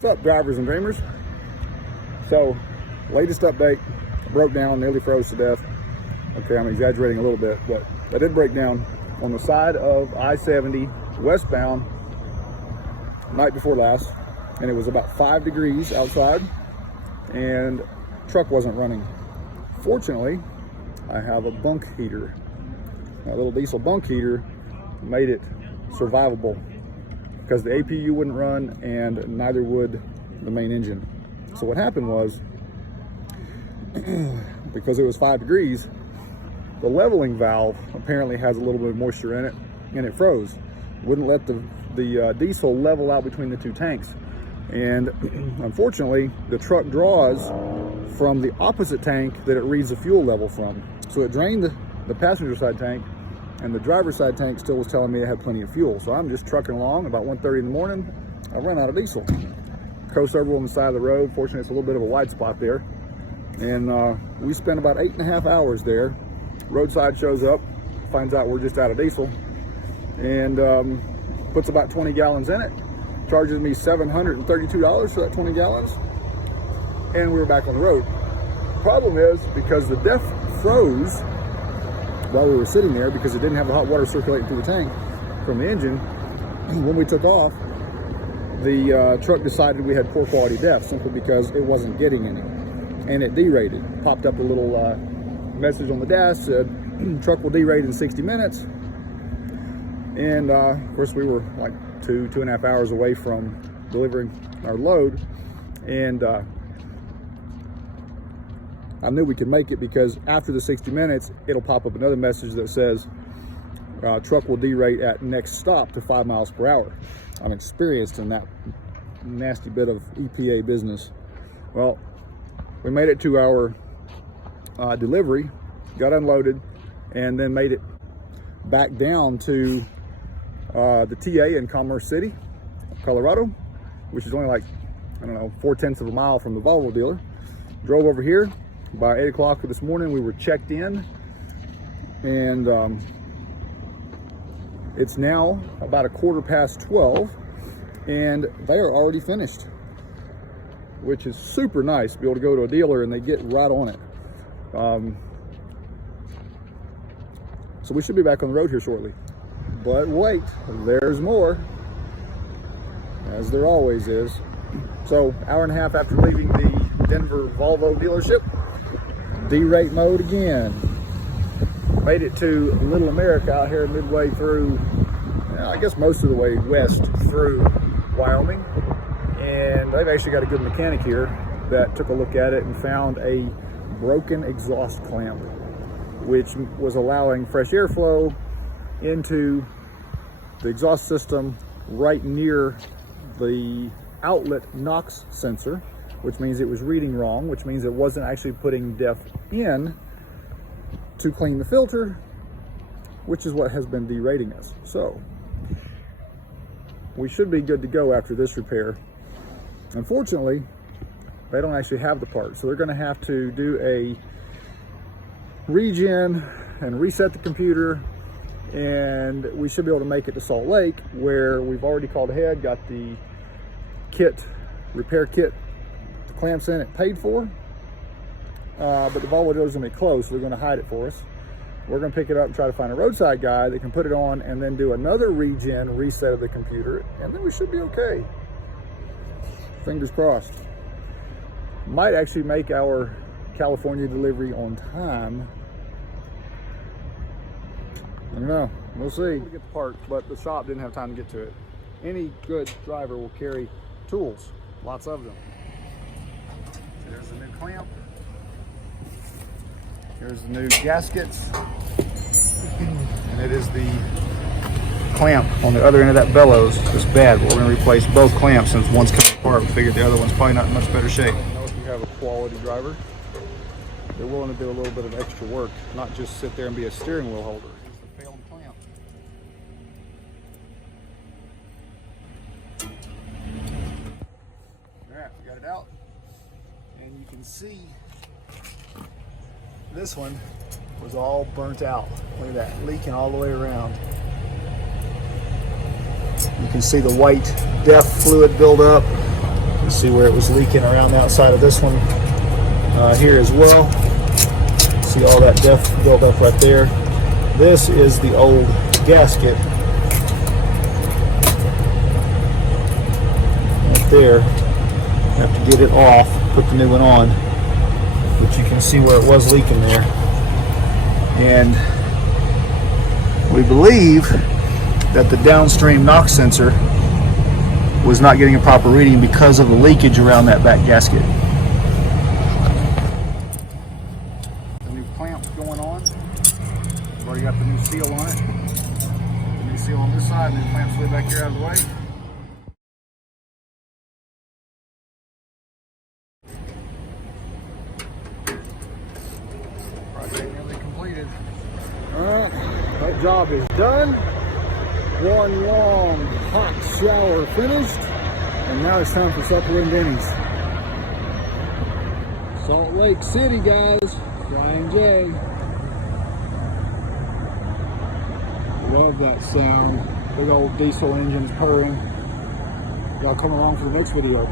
What's up, drivers and dreamers? So, latest update, broke down, nearly froze to death. Okay, I'm exaggerating a little bit, but I did break down on the side of I-70 westbound night before last, and it was about 5 degrees outside, and truck wasn't running. Fortunately, I have a bunk heater. A little diesel bunk heater made it survivable, because the APU wouldn't run and neither would the main engine. So what happened was, because it was 5 degrees, the leveling valve apparently has a little bit of moisture in it, and it froze. Wouldn't let the diesel level out between the two tanks. And unfortunately, the truck draws from the opposite tank that it reads the fuel level from. So it drained the passenger side tank, and the driver's side tank still was telling me it had plenty of fuel. So I'm just trucking along. About 1:30 in the morning, I run out of diesel. Coast over on the side of the road. Fortunately, it's a little bit of a wide spot there. And we spent about 8.5 hours there. Roadside shows up, finds out we're just out of diesel, and puts about 20 gallons in it. Charges me $732 for that 20 gallons. And we were back on the road. Problem is, because the DEF froze while we were sitting there, because it didn't have the hot water circulating through the tank from the engine, when we took off, the truck decided we had poor quality DEF simply because it wasn't getting any, and it derated. Popped up a little message on the dash, said truck will derate in 60 minutes. And of course, we were like 2.5 hours away from delivering our load, and I knew we could make it, because after the 60 minutes, it'll pop up another message that says truck will derate at next stop to 5 miles per hour. I'm experienced in that nasty bit of EPA business. Well, we made it to our delivery, got unloaded, and then made it back down to the TA in Commerce City, Colorado, which is only like, I don't know, 4/10 of a mile from the Volvo dealer. Drove over here. By 8 o'clock this morning, we were checked in, and it's now about 12:15, and they are already finished, which is super nice to be able to go to a dealer and they get right on it. So we should be back on the road here shortly. But wait, there's more, as there always is. So, hour and a half after leaving the Denver Volvo dealership, derate mode again. Made it to Little America out here midway through, I guess most of the way west through Wyoming. And they've actually got a good mechanic here that took a look at it and found a broken exhaust clamp, which was allowing fresh airflow into the exhaust system right near the outlet NOx sensor, which means it was reading wrong, which means it wasn't actually putting DEF in to clean the filter, which is what has been derating us. So we should be good to go after this repair. Unfortunately, they don't actually have the part, so they're going to have to do a regen and reset the computer, and we should be able to make it to Salt Lake, where we've already called ahead, got the kit, repair kit, the clamps in it, paid for. But the Volvo dealer's gonna be closed, so they're gonna hide it for us. We're gonna pick it up and try to find a roadside guy that can put it on and then do another regen reset of the computer, and then we should be okay. Fingers crossed. Might actually make our California delivery on time. I don't know, we'll see. We get the part, but the shop didn't have time to get to it. Any good driver will carry tools, lots of them. There's the new clamp. Here's the new gaskets. And it is the clamp on the other end of that bellows. It's bad, but we're gonna replace both clamps since one's coming apart. We figured the other one's probably not in much better shape. I know if you have a quality driver, they're willing to do a little bit of extra work, not just sit there and be a steering wheel holder. Here's the failed clamp. Alright, we got it out. And you can see this one was all burnt out. Look at that, leaking all the way around. You can see the white DEF fluid build up. You see where it was leaking around the outside of this one here as well. See all that DEF built up right there. This is the old gasket right there. Have to get it off, put the new one on, but you can see where it was leaking there. And we believe that the downstream knock sensor was not getting a proper reading because of the leakage around that back gasket. The new clamp's going on. We've already got the new seal on it. The new seal on this side, and the clamp's way back here out of the way. Project nearly completed. Alright, that job is done. One long hot shower finished, and now it's time for supper and Denny's. Salt Lake City, guys. Flying J. Love that sound. Big old diesel engine purring. Y'all come along for the next video.